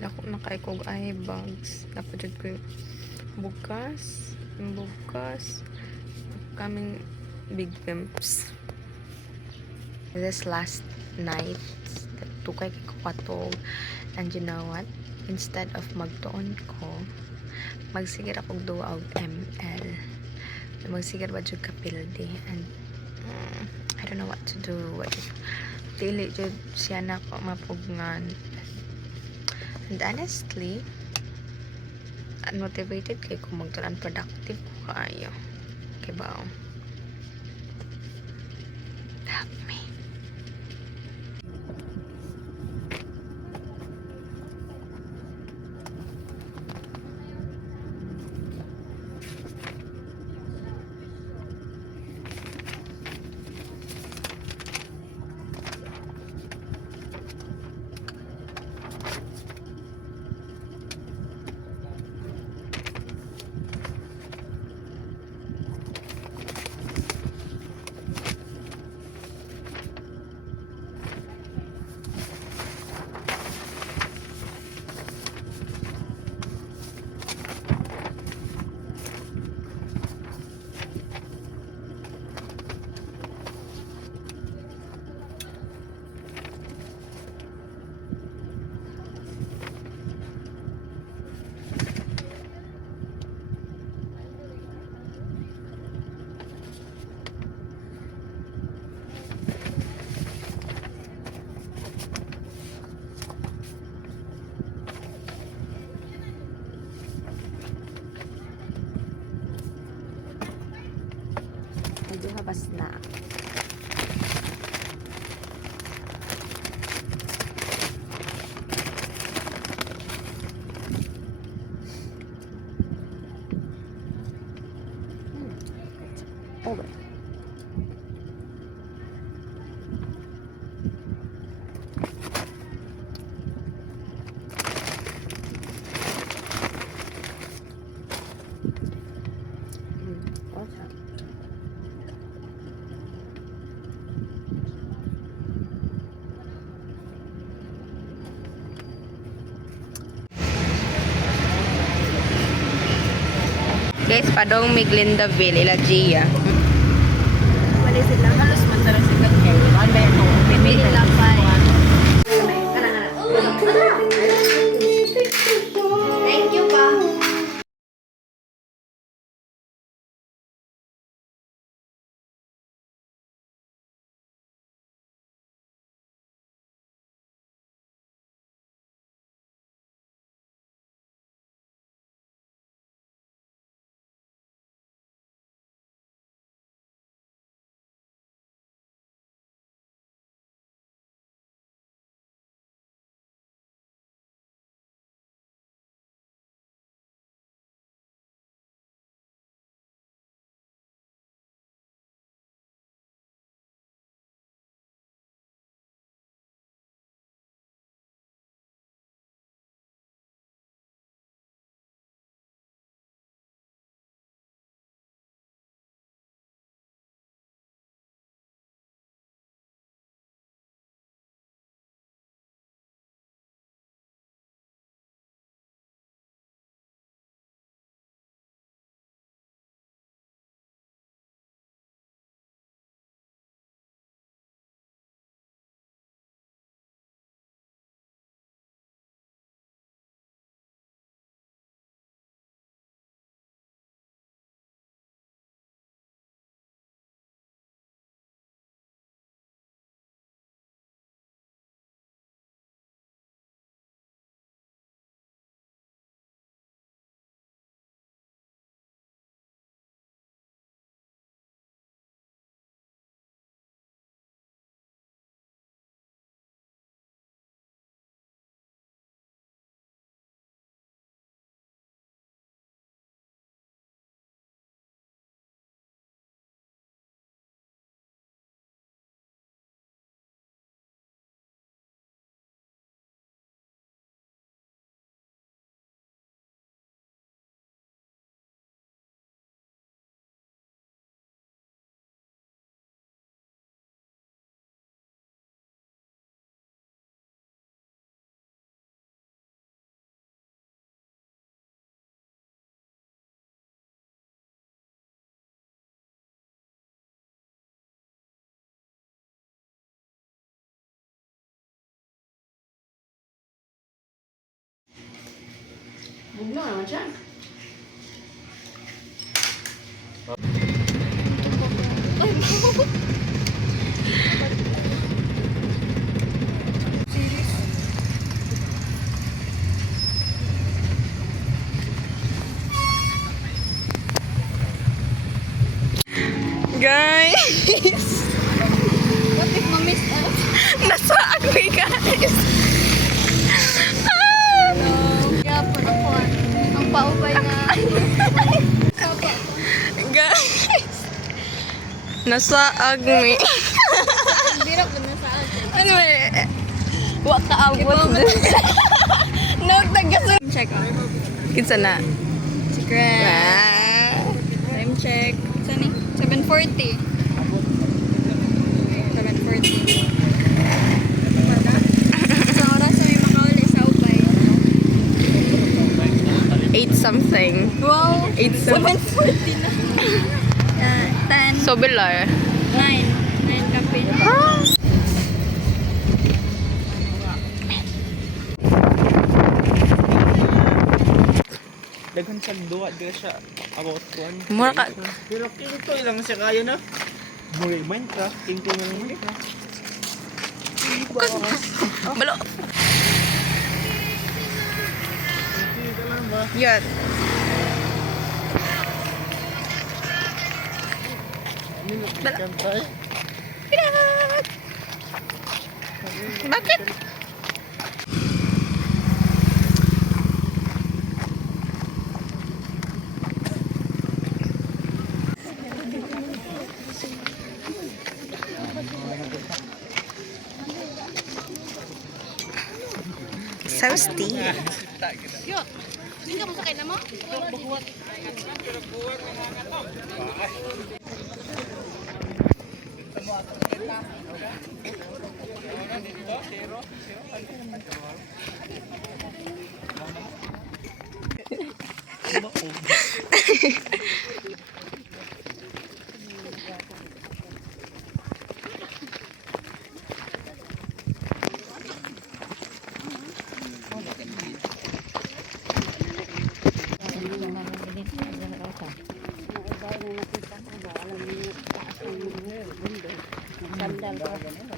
Dako na kay kog eye bags. Dapat jud ko bukas. Bukas. Coming big pimps. This last night, tukay kay ko patog. And you know what? Instead of magtuon ko, magsigir ako 2 ml. Magsigir ba jud kapilde. And I don't know what to do. Dili jud siya na ko mapugngan. And honestly, unmotivated kay ko magtuon, productive ko kayo. Okay ba? Help me. Medyo habas na. Okay. Guys, padong Miglindaville, ila Gia. Wala sila. Halos man talaga sila. Ano ba ito? Pipili lang pa Thank you pa. Bugno naman siya. Guys! What if ma-miss out? Nasaan kami guys? Ah! Kaya po ako. Ang paubay na. Guys! Nasaag mi. Dirap na sa akin. Ano eh? Wa ka abot dun. Nagtagasun. Check out. Kinsa na? Secret. Ah. Time check. Saan eh? 7:40. 7:40. Sa oras na may makauli sa ubay. 8 something. Wow! 8 something. 7:40 na. 10. So belar. 9. 9 kape. Daghan sa duwa di siya about one. Mura ka. Pero kinto lang siya kaya na. Mura Minecraft, kinto na lang Minecraft. Balo. Kinto ka lang ba? Yan. Kantay. Bakit? So steep. Hindi ka masakay na mo? Sandal ko.